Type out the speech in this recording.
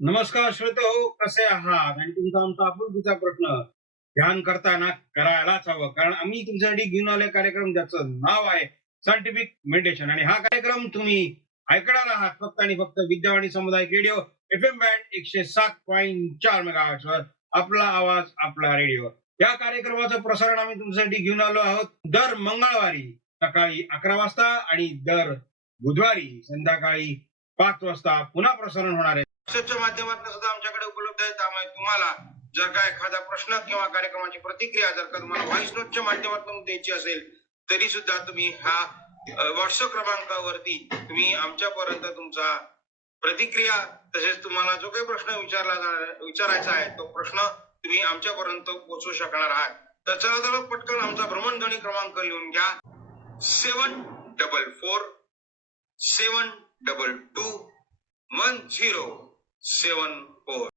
नमस्कार श्रोते हो कसे आहात? आणि तुमचा आमचा आपुलकीचा प्रश्न ध्यान करताना करायलाच हवं. कारण आम्ही तुमच्यासाठी घेऊन आले कार्यक्रम ज्याचं नाव आहे सायंटिफिक मेडिटेशन आणि हा कार्यक्रम तुम्ही ऐकणार आहात फक्त आणि फक्त विद्यावाणी सामुदायिक रेडिओ एफ एम बँड एकशे सात पॉईंट चार मेगा वर. आपला आवाज आपला रेडिओ. या कार्यक्रमाचं प्रसारण आम्ही तुमच्यासाठी घेऊन आलो आहोत दर मंगळवारी सकाळी अकरा वाजता आणि दर बुधवारी संध्याकाळी पाच वाजता पुन्हा प्रसारण होणार आहे. व्हॉट्सअपच्या माध्यमातून सुद्धा आमच्याकडे उपलब्ध आहे. त्यामुळे तुम्हाला जर का एखादा प्रश्न किंवा कार्यक्रमाची प्रतिक्रिया जर का तुम्हाला व्हॉइस नोटच्या माध्यमातून द्यायची असेल तरी सुद्धा तुम्ही हा व्हॉट्सअप क्रमांकावरती तुम्ही आमच्यापर्यंत तुमचा प्रतिक्रिया तसेच तुम्हाला जो काही प्रश्न विचारला विचारायचा आहे तो प्रश्न तुम्ही आमच्यापर्यंत पोहोचू शकणार आहात. तर चला तर पटकन आमचा भ्रमणध्वनी क्रमांक लिहून घ्या. Seven double four seven double two one zero seven four